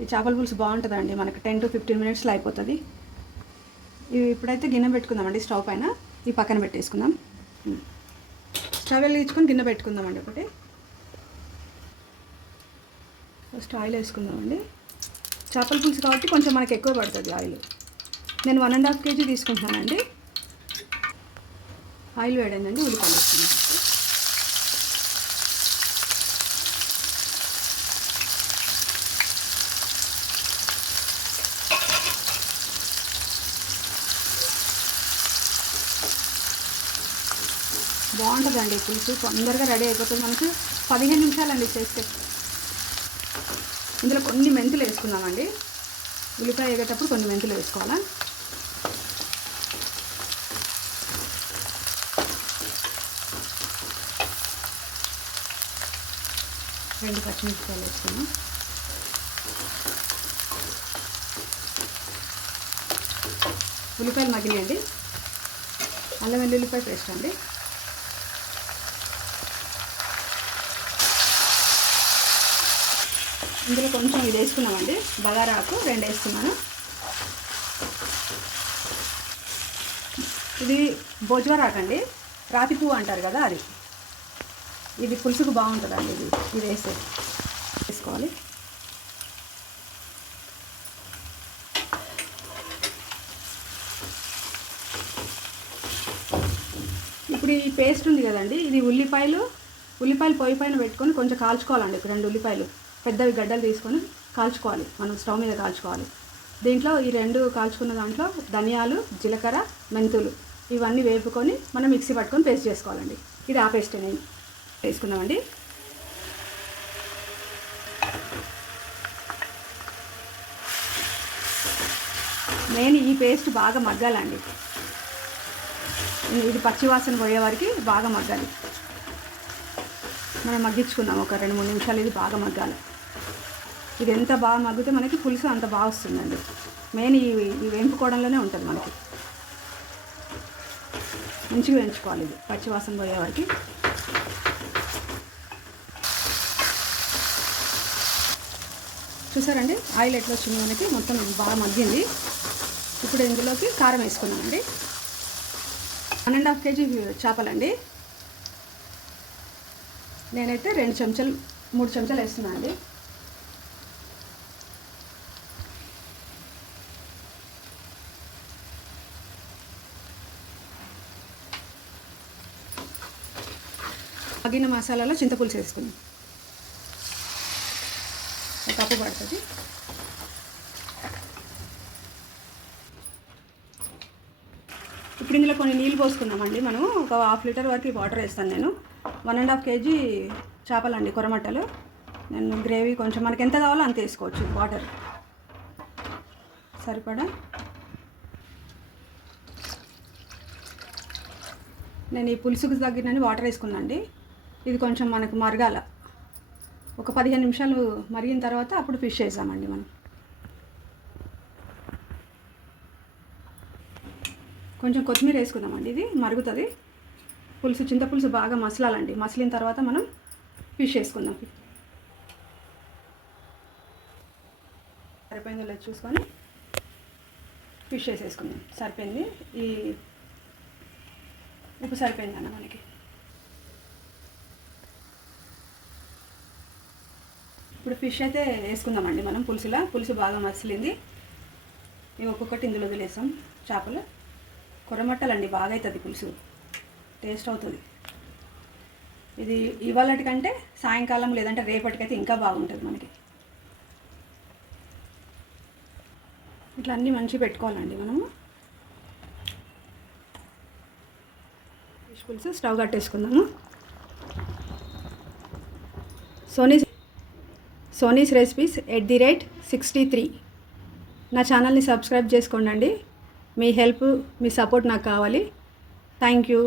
ఈ చేపల పులుసు బాగుంటుందండి, మనకు 10 to 15 మినిట్స్లో అయిపోతుంది. ఇవి ఇప్పుడైతే గిన్నె పెట్టుకుందామండి స్టవ్ పైన. ఈ పక్కన పెట్టేసుకుందాం. స్టవ్ వెలిగించుకొని గిన్నె పెట్టుకుందామండి. ఒకటి ఫస్ట్ ఆయిల్ వేసుకుందామండి. చేపల పులుసు కాబట్టి కొంచెం మనకి ఎక్కువ పడుతుంది ఆయిల్. నేను 1.5 kg తీసుకుంటున్నానండి. ఆయిల్ వేడండి, ఉల్లిపాయలు వేసుకున్నాను. బాగుంటుందండి పులుసు, తొందరగా రెడీ అయిపోతుంది. మనకు 15 నిమిషాలండి చేస్తే. ఇందులో కొన్ని మెంతులు వేసుకుందామండి. ఉల్లిపాయ వేగేటప్పుడు కొన్ని మెంతులు వేసుకోవాలా. రెండు పచ్చిమిరపకాయలు వేసుకున్నాం. ఉల్లిపాయలు మగ్గినాయండి. అల్లం వెల్లుల్లిపాయ పేస్ట్ అండి. ఇందులో కొంచెం ఇది వేసుకున్నామండి, బగారా ఆకు 2 వేసుకున్నాను. ఇది భోజవరాకండి, రాతి పువ్వు అంటారు కదా, అది ఇది పులుసుకు బాగుంటుందండి. ఇది వేసుకోవాలి. ఇప్పుడు ఈ పేస్ట్ ఉంది కదండి, ఇది ఉల్లిపాయలు పొయ్యి పైన పెట్టుకొని కొంచెం కాల్చుకోవాలండి. 2 ఉల్లిపాయలు పెద్దవి గడ్డలు తీసుకొని కాల్చుకోవాలి. మనం స్టవ్ మీద కాల్చుకోవాలి. దీంట్లో ఈ 2 కాల్చుకున్న దాంట్లో ధనియాలు, జీలకర్ర, మెంతులు ఇవన్నీ వేపుకొని మనం మిక్సీ పట్టుకొని పేస్ట్ చేసుకోవాలండి. ఇది ఆ పేస్ట్ నేను వేసుకున్నామండి. నేను ఈ పేస్ట్ బాగా మగ్గాలండి. ఇది పచ్చివాసన పోయే వరకు బాగా మగ్గాలి. మనం మగ్గించుకుందాం ఒక 2-3 నిమిషాలు. ఇది బాగా మగ్గాలి. ఇది ఎంత బాగా మగ్గితే మనకి పులుసు అంత బాగా వస్తుందండి. మెయిన్ ఈ వేంపుకోవడంలోనే ఉంటుంది మనకి. మంచిగా వేయించుకోవాలి ఇది పచ్చివాసన పోయే వరకు. చూసారండి ఆయిల్ ఎట్లా వచ్చింది మనకి, మొత్తం బాగా మగ్గింది. ఇప్పుడు ఇందులోకి కారం వేసుకున్నామండి. 1.5 kg చేపలండి. నేనైతే 2 చెంచాలు 3 చెంచాలు వేస్తున్నాను అండి. మగ్గిన మసాలాలో చింతపులుసు వేసుకున్నాం. ఒక కప్పు పడుతుంది. ఇప్పుడు ఇందులో కొన్ని నీళ్ళు పోసుకున్నామండి. మనం ఒక 1/2 లీటర్ వరకు వాటర్ వేస్తాను నేను. 1.5 kg చేపలండి, కొరమట్టలు. నేను గ్రేవీ కొంచెం మనకి ఎంత కావాలో అంత వేసుకోవచ్చు. వాటర్ సరిపడా. నేను ఈ పులుసుకు తగ్గినని వాటర్ వేసుకున్నాండి. ఇది కొంచెం మనకు మరగాల. ఒక 15 నిమిషాలు మరిగిన తర్వాత అప్పుడు ఫిష్ వేసామండి మనం. కొంచెం కొత్తిమీర వేసుకుందామండి. ఇది మరుగుతుంది. పులుసు చింతపులుసు బాగా మసలాలండి. మసిలిన తర్వాత మనం ఫిష్ వేసుకుందాం. సరిపోయిందో లేదు చూసుకొని ఫిష్ వేసేసుకుందాం. సరిపోయింది. ఈ ఉప్పు సరిపోయిందన్న మనకి. ఇప్పుడు ఫిష్ అయితే వేసుకుందామండి మనం. పులుసు బాగా మసిలింది. ఇవి ఒక్కొక్కటి ఇందులో వదిలేసాం. చేపలు కొరమట్టలండి, బాగా అవుతుంది పులుసు, టేస్ట్ అవుతుంది. ఇది ఇవాళటికంటే సాయంకాలం లేదంటే రేపటికైతే ఇంకా బాగుంటుంది మనకి. ఇట్లా అన్నీ మంచిగా పెట్టుకోవాలండి మనము. ఫిష్ పులుసు స్టవ్ కట్టేసుకుందాము. సోనీస్ రెసిపీస్ @63 నా ఛానల్ని సబ్స్క్రైబ్ చేసుకోండి. మీ హెల్ప్, మీ సపోర్ట్ నాకు కావాలి. Thank you.